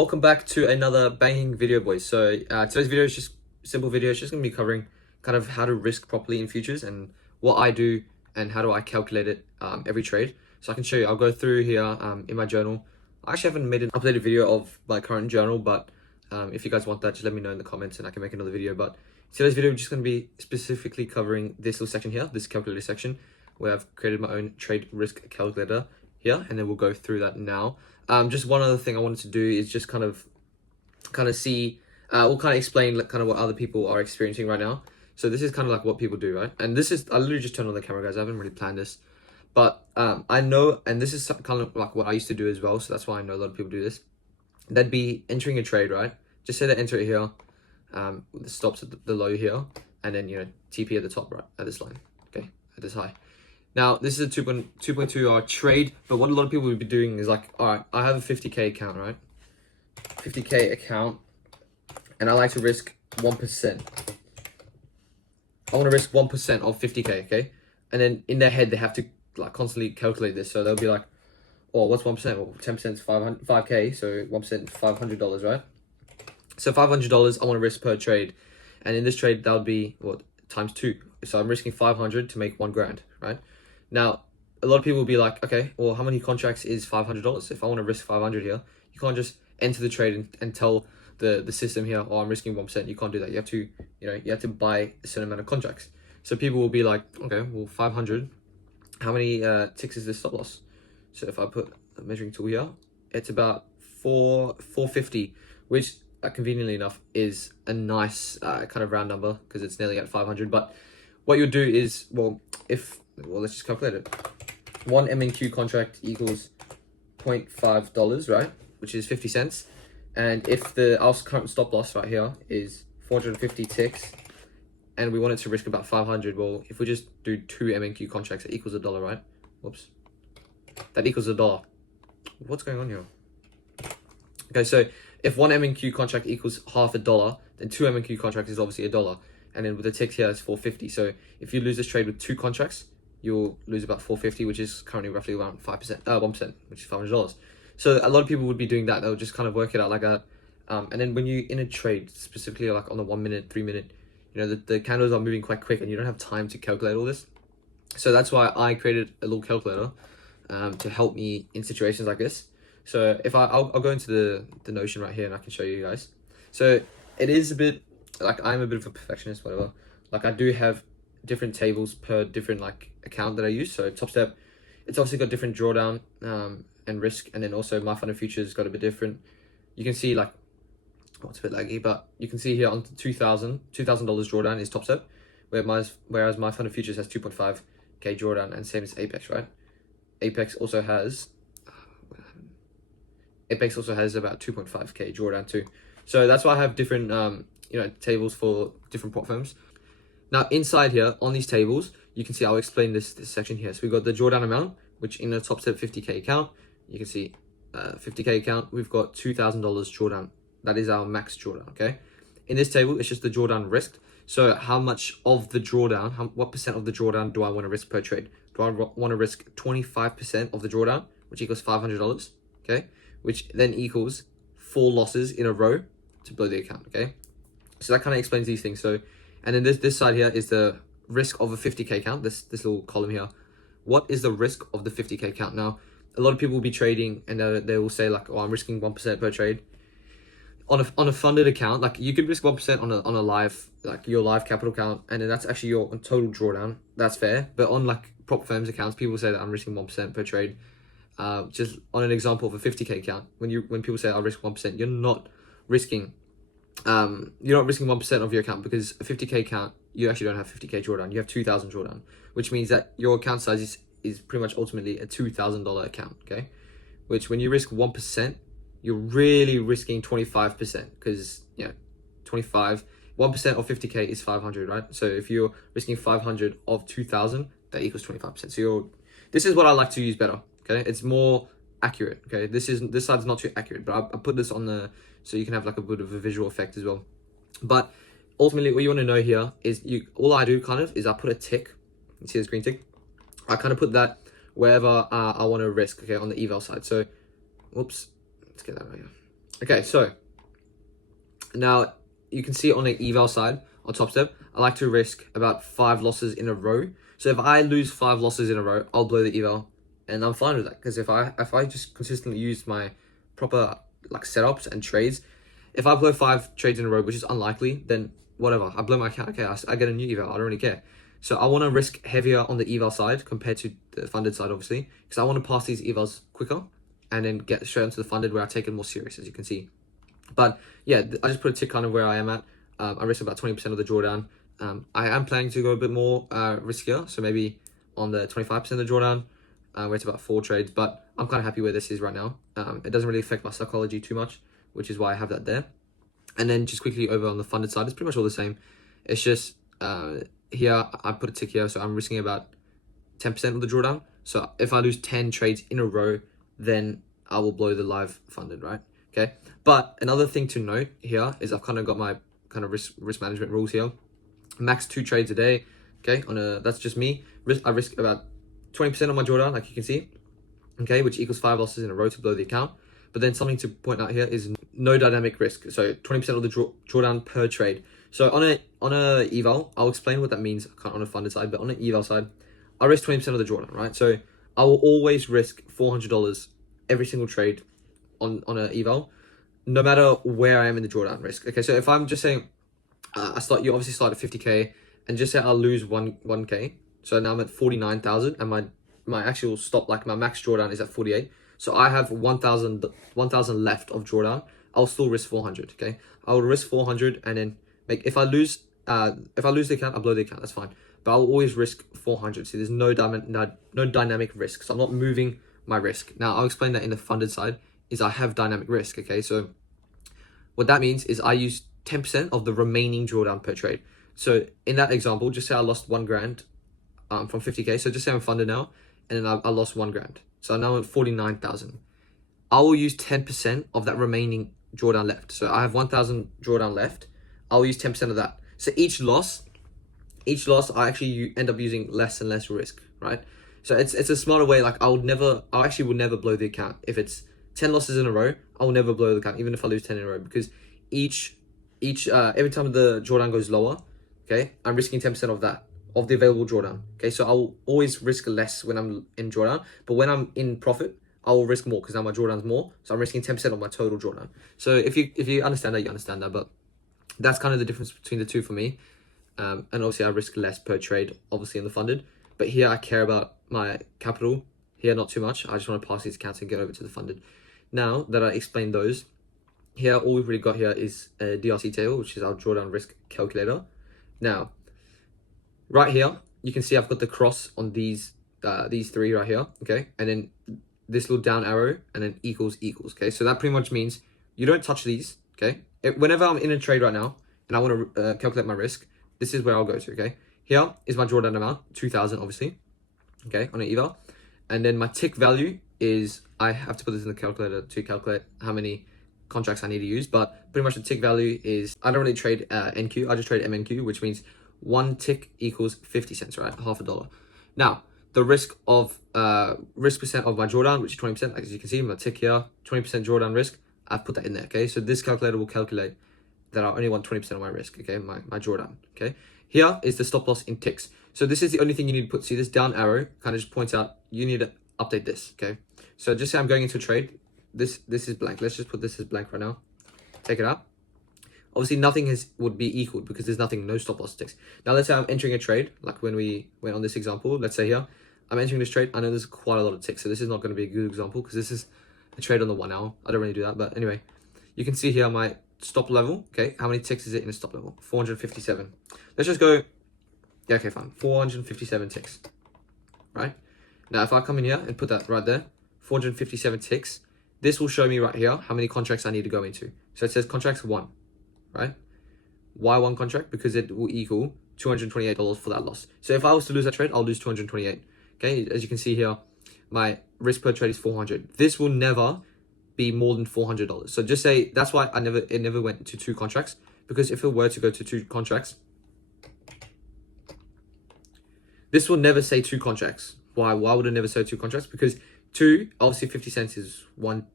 Welcome back to another banging video, boys. So today's video is just a simple video. It's just going to be covering kind of how to risk properly in futures and what I do and how do I calculate it every trade. So I can show you. I'll go through here in my journal. I actually haven't made an updated video of my current journal, but if you guys want that, just let me know in the comments and I can make another video. But today's video is just going to be specifically covering this little section here, this calculator section, where I've created my own trade risk calculator here, and then we'll go through that now. Just one other thing I wanted to do is just kind of see, we'll kind of explain like kind of what other people are experiencing right now. So this is kind of like what people do, right? And this is, I literally just turned on the camera, guys. I haven't really planned this, but I know, and this is kind of like what I used to do as well. So that's why I know a lot of people do this. They'd be entering a trade, right? Just say they enter it here, the stops at the low here, and then, you know, TP at the top, right? At this line, okay, at this high. Now, this is a 2.2 trade, but what a lot of people would be doing is like, all right, I have a 50K account, right? 50K account, and I like to risk 1%. I want to risk 1% of 50K, okay? And then in their head, they have to like constantly calculate this. So they'll be like, oh, what's 1%? Well, 10% is 5K, so 1% is $500, right? So $500 I want to risk per trade. And in this trade, that would be, what, times 2. So I'm risking 500 to make 1 grand, right? Now, a lot of people will be like, okay, well, how many contracts is $500? If I want to risk 500 here, you can't just enter the trade and tell the system here, oh, I'm risking 1%. You can't do that. You have to, you have to buy a certain amount of contracts. So people will be like, okay, well, 500, how many ticks is this stop loss? So if I put a measuring tool here, it's about 450, which conveniently enough is a nice kind of round number because it's nearly at 500. But what you'll do is, well, let's just calculate it. 1 MNQ contract equals $0.5, right? Which is 50 cents. And if our current stop loss right here is 450 ticks, and we want it to risk about 500, well, if we just do 2 MNQ contracts, it equals $1, right? Whoops. That equals $1. What's going on here? Okay, so if 1 MNQ contract equals half $1, then 2 MNQ contracts is obviously $1. And then with the ticks here, it's 450. So if you lose this trade with 2 contracts, you'll lose about 450, which is currently roughly around 1%, which is $500. So a lot of people would be doing that. They'll just kind of work it out like that. And then when you in a trade, specifically like on the 1 minute, 3 minute, the candles are moving quite quick and you don't have time to calculate all this. So that's why I created a little calculator to help me in situations like this. So if I'll go into the Notion right here and I can show you guys. So it is a bit, like I'm a bit of a perfectionist, whatever. Like I do have different tables per different like account that I use. So TopStep, it's obviously got different drawdown and risk, and then also my fund of futures got a bit different. You can see like, it's a bit laggy, but you can see here on $2,000 drawdown is TopStep, whereas my fund of futures has 2.5K drawdown, and same as Apex, right? Apex also has about 2.5K drawdown too. So that's why I have different tables for different prop firms. Now inside here on these tables, you can see, I'll explain this section here. So we've got the drawdown amount, which in a TopStep 50K account, you can see 50K account, we've got $2,000 drawdown. That is our max drawdown, okay? In this table, it's just the drawdown risk. So how much of the drawdown, what percent of the drawdown do I want to risk per trade? Do I want to risk 25% of the drawdown, which equals $500, okay? Which then equals 4 losses in a row to blow the account, okay? So that kind of explains these things. So, and then this side here is the risk of a 50K account, this little column here. What is the risk of the 50K account? Now, a lot of people will be trading and they will say like, oh, I'm risking 1% per trade. On a funded account, like you could risk 1% on a live, like your live capital account, and then that's actually your total drawdown. That's fair. But on like prop firms accounts, people say that I'm risking 1% per trade. Just on an example of a 50K account, when people say I'll risk 1%, you're not risking 1% of your account, because a 50K account, you actually don't have 50K drawdown. You have 2,000 drawdown, which means that your account size is pretty much ultimately a $2,000 account. Okay, which when you risk 1%, you're really risking 25%, because 1% of 50K is 500, right? So if you're risking 500 of 2,000, that equals 25%. So this is what I like to use better. Okay, it's more accurate. Okay, this side's not too accurate, but I put this on so you can have like a bit of a visual effect as well. But ultimately, what you want to know here is all I do kind of is I put a tick. You see this green tick? I kind of put that wherever I want to risk. Okay, on the eval side. So, whoops, let's get that right here. Okay, so now you can see on the eval side on Top Step, I like to risk about 5 losses in a row. So if I lose 5 losses in a row, I'll blow the eval, and I'm fine with that, because if I just consistently use my proper like setups and trades, if I blow 5 trades in a row, which is unlikely, then whatever, I blow my account. Okay, I get a new eval. I don't really care. So I want to risk heavier on the eval side compared to the funded side, obviously, because I want to pass these evals quicker and then get straight onto the funded where I take it more serious, as you can see. But yeah, I just put a tick kind of where I am at. I risk about 20% of the drawdown. I am planning to go a bit more riskier, so maybe on the 25% of the drawdown, where it's about 4 trades. But I'm kind of happy where this is right now. It doesn't really affect my psychology too much, which is why I have that there. And then just quickly over on the funded side, it's pretty much all the same. It's just here I put a tick here, so I'm risking about 10% of the drawdown. So if I lose 10 trades in a row, then I will blow the live funded, right? Okay. But another thing to note here is I've kind of got my kind of risk management rules here. Max 2 trades a day. Okay. That's just me. I risk about 20% of my drawdown, like you can see. Okay, which equals 5 losses in a row to blow the account. But then something to point out here is no dynamic risk. So 20% of the drawdown per trade. So on a eval, I'll explain what that means on a funded side, but on an eval side, I risk 20% of the drawdown, right? So I will always risk $400 every single trade on an eval, no matter where I am in the drawdown risk. Okay, so if I'm just saying, you obviously start at 50K, and just say I'll lose 1K. So now I'm at 49,000, and my actual stop, like my max drawdown is at 48. So I have 1,000 left of drawdown. I'll still risk 400. Okay, I will risk 400, and then if I lose the account, I'll blow the account. That's fine. But I'll always risk 400. See, there's no dynamic risk. So I'm not moving my risk. Now I'll explain that in the funded side is I have dynamic risk. Okay, so what that means is I use 10% of the remaining drawdown per trade. So in that example, just say I lost 1 grand from 50K. So just say I'm funded now, and then I lost 1 grand. So now I'm at 49,000. I will use 10% of that remaining drawdown left. So I have 1,000 drawdown left. I'll use 10% of that. So each loss, I actually end up using less and less risk, right? So it's a smarter way. Like I actually will never blow the account. If it's 10 losses in a row, I will never blow the account, even if I lose 10 in a row, because every time the drawdown goes lower, okay, I'm risking 10% of that, of the available drawdown. Okay, so I'll always risk less when I'm in drawdown, but when I'm in profit, I will risk more because now my drawdown's more. So I'm risking 10% of my total drawdown. So if you understand that, you understand that. But that's kind of the difference between the two for me. And obviously I risk less per trade, obviously in the funded. But here I care about my capital. Here, not too much. I just want to pass these accounts and get over to the funded. Now that I explained those, here all we've really got here is a DRC table, which is our drawdown risk calculator. Now, right here, you can see I've got the cross on these 3 right here, okay? And then this little down arrow, and then equals, okay? So that pretty much means you don't touch these, okay? Whenever I'm in a trade right now, and I want to calculate my risk, this is where I'll go to, okay? Here is my drawdown amount, 2,000, obviously, okay, on an eval. And then my tick value is, I have to put this in the calculator to calculate how many contracts I need to use, but pretty much the tick value is, I don't really trade NQ, I just trade MNQ, which means 1 tick equals 50 cents, right? Half a dollar. Now, the risk percent of my drawdown, which is 20%, as you can see, my tick here, 20% drawdown risk, I've put that in there, okay? So this calculator will calculate that I only want 20% of my risk, okay? My drawdown, okay? Here is the stop loss in ticks. So this is the only thing you need to put. See this down arrow kind of just points out you need to update this, okay? So just say I'm going into a trade. This is blank. Let's just put this as blank right now. Take it out. Obviously, nothing would be equal because there's no stop loss ticks. Now, let's say I'm entering a trade, like when we went on this example. Let's say here, I'm entering this trade. I know there's quite a lot of ticks, so this is not going to be a good example because this is a trade on the 1 hour. I don't really do that, but anyway, you can see here my stop level, okay? How many ticks is it in a stop level? 457. Let's just go, yeah, okay, fine. 457 ticks, right? Now, if I come in here and put that right there, 457 ticks, this will show me right here how many contracts I need to go into. So it says contracts 1, right? Why 1 contract? Because it will equal $228 for that loss. So if I was to lose that trade, I'll lose 228. Okay, as you can see here, my risk per trade is 400. This will never be more than $400. So just say that's why it never went to 2 contracts, because if it were to go to 2 contracts, this will never say 2 contracts. Why would it never say 2 contracts? Because 2, obviously 50 cents is one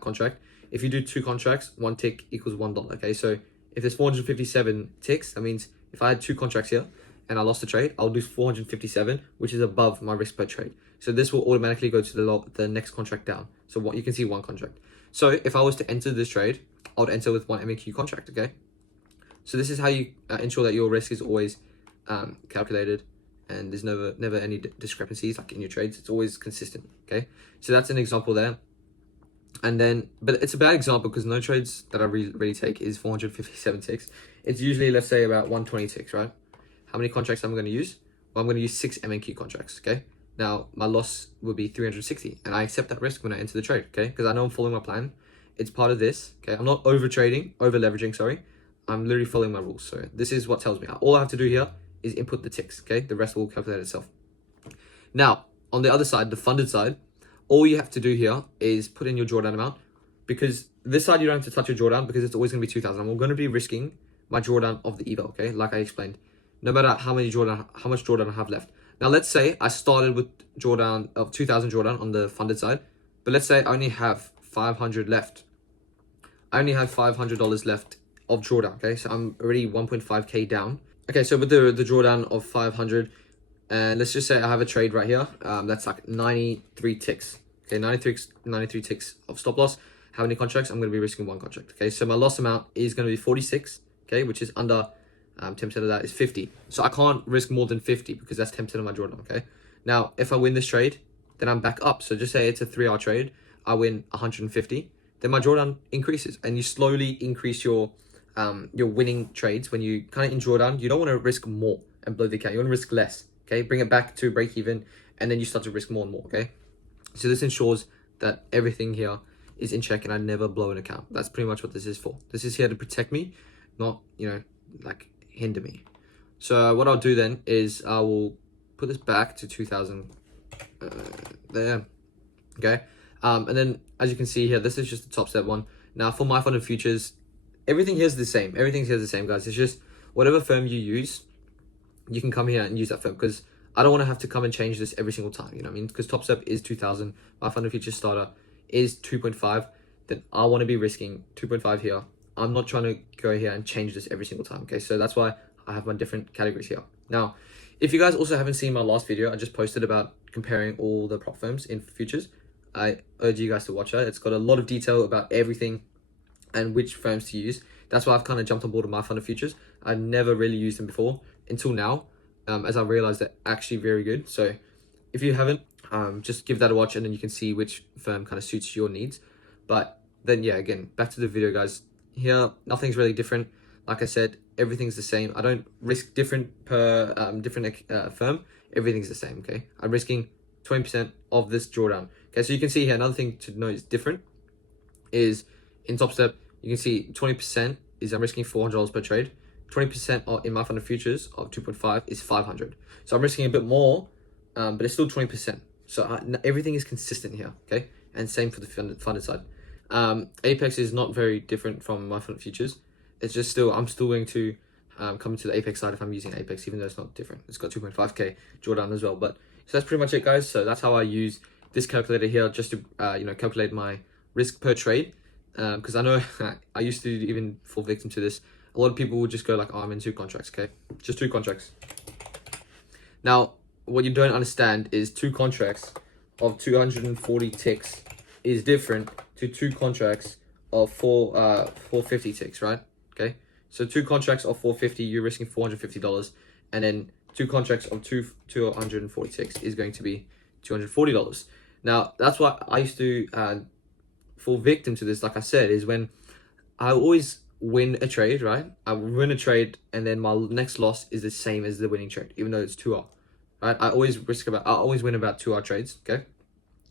contract. if you do 2 contracts, 1 tick equals $1. Okay, so if there's 457 ticks, that means if I had 2 contracts here and I lost the trade, I'll lose 457, which is above my risk per trade. So this will automatically go to the next contract down. So what you can see 1 contract. So if I was to enter this trade, I would enter with 1 MNQ contract. Okay, so this is how you ensure that your risk is always calculated and there's never any discrepancies like in your trades. It's always consistent. Okay, so that's an example there. And then, but it's a bad example because no trades that I really take is 457 ticks. It's usually, let's say, about 120 ticks, right? How many contracts am I going to use? Well, I'm going to use 6 MNQ contracts. Okay, now my loss will be 360, and I accept that risk when I enter the trade. Okay, because I know I'm following my plan. It's part of this. Okay, I'm not over leveraging. Sorry, I'm literally following my rules. So this is what tells me. All I have to do here is input the ticks. Okay, the rest will calculate itself. Now, on the other side, the funded side, all you have to do here is put in your drawdown amount, because this side you don't have to touch your drawdown because it's always going to be 2,000. I'm going to be risking my drawdown of the eval. Okay, like I explained, no matter how much drawdown I have left. Now, let's say I started with drawdown of 2,000 drawdown on the funded side, but let's say I only have 500 left. I only have $500 left of drawdown. Okay, so I'm already 1.5k down. Okay, so with the drawdown of 500, and let's just say I have a trade right here. That's like 93 ticks. Okay, 93 ticks of stop loss. How many contracts? I'm going to be risking 1 contract. Okay, so my loss amount is going to be 46. Okay, which is under 10% of that is 50. So I can't risk more than 50 because that's 10% of my drawdown. Okay, now if I win this trade, then I'm back up. So just say it's a 3-hour trade. I win 150. Then my drawdown increases, and you slowly increase your winning trades. When you kind of in drawdown, you don't want to risk more and blow the account. You want to risk less. Okay, bring it back to break even, and then you start to risk more and more. Okay, so this ensures that everything here is in check and I never blow an account. That's pretty much what this is for. This is here to protect me, not, like hinder me. So what I'll do then is I will put this back to 2,000 there. Okay, and then as you can see here, this is just the top step one. Now for my funded futures, everything here is the same. Everything's here the same, guys. It's just whatever firm you use, you can come here and use that firm, because I don't want to have to come and change this every single time, you know what I mean? Because top step is 2,000, my funded futures starter is 2.5, then I want to be risking 2.5 here. I'm not trying to go here and change this every single time. Okay, so that's why I have my different categories here. Now, if you guys also haven't seen my last video, I just posted about comparing all the prop firms in futures. I urge you guys to watch that. It's got a lot of detail about everything and which firms to use. That's why I've kind of jumped on board with my funded futures. I've never really used them before until now, as I realized they're actually very good. So if you haven't, just give that a watch, and then you can see which firm kind of suits your needs. But then, yeah, again, back to the video, guys. Here, nothing's really different. Like I said, everything's the same. I don't risk different per firm. Everything's the same, okay? I'm risking 20% of this drawdown. Okay, so you can see here, another thing to note is different is in top step, you can see 20% is I'm risking $400 per trade. 20% in my funded futures of 2.5 is 500. So I'm risking a bit more, but it's still 20%. So everything is consistent here, okay? And same for the funded side. Apex is not very different from my funded futures. It's just I'm still going to come to the Apex side if I'm using Apex, even though it's not different. It's got 2.5k drawdown as well. But so that's pretty much it, guys. So that's how I use this calculator here, just to calculate my risk per trade. Because I know I used to even fall victim to this. A lot of people would just go like, oh, I'm in 2 contracts, okay? Just 2 contracts. Now, what you don't understand is 2 contracts of 240 ticks is different to 2 contracts of 450 ticks, right? Okay, so 2 contracts of 450, you're risking $450, and then 2 contracts of 240 ticks is going to be $240. Now, that's why I used to fall victim to this, like I said, is when I always win a trade, right? I win a trade, and then my next loss is the same as the winning trade, even though it's 2R, right? I always win about 2R trades, okay?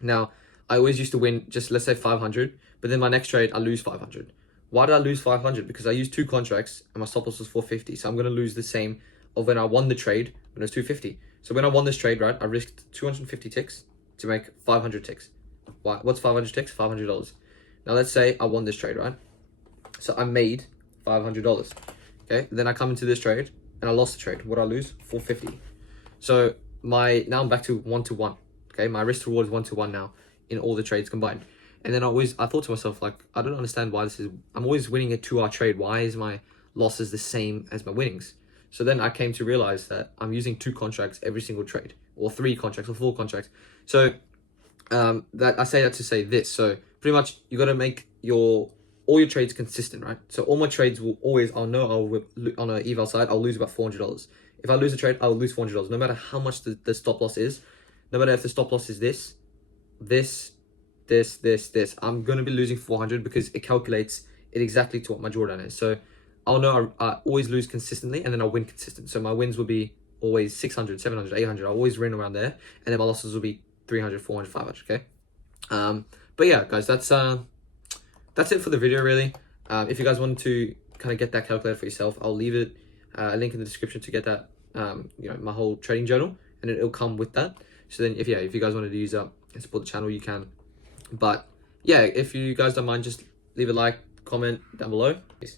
Now, I always used to win just, let's say 500, but then my next trade, I lose 500. Why did I lose 500? Because I used 2 contracts and my stop loss was 450. So I'm going to lose the same of when I won the trade when it was 250. So when I won this trade, right, I risked 250 ticks to make 500 ticks. Why? What's 500 ticks? $500. Now let's say I won this trade, right? So I made $500. Okay, then I come into this trade and I lost the trade. What did I lose? 450. So now I'm back to 1-to-1. Okay, my risk to reward is 1-to-1 now in all the trades combined. And then I thought to myself, like, I don't understand why I'm always winning a 2 hour trade. Why is my losses the same as my winnings? So then I came to realize that I'm using 2 contracts every single trade, or 3 contracts, or 4 contracts. So that I say that to say this. So pretty much you got to make all your trades consistent, right? So all my trades will always, on a eval side, I'll lose about $400. If I lose a trade, I'll lose $400, no matter how much the stop loss is. No matter if the stop loss is this, I'm gonna be losing 400 because it calculates it exactly to what my drawdown is. So I'll know I always lose consistently, and then I'll win consistent. So my wins will be always 600, 700, 800. I'll always win around there, and then my losses will be 300, 400, 500. Okay. But yeah, guys, that's it for the video, really. If you guys want to kind of get that calculator for yourself, I'll leave it a link in the description to get that, my whole trading journal, and it'll come with that. So then if you guys wanted to use that and support the channel, you can. But yeah, if you guys don't mind, just leave a like, comment down below. Peace.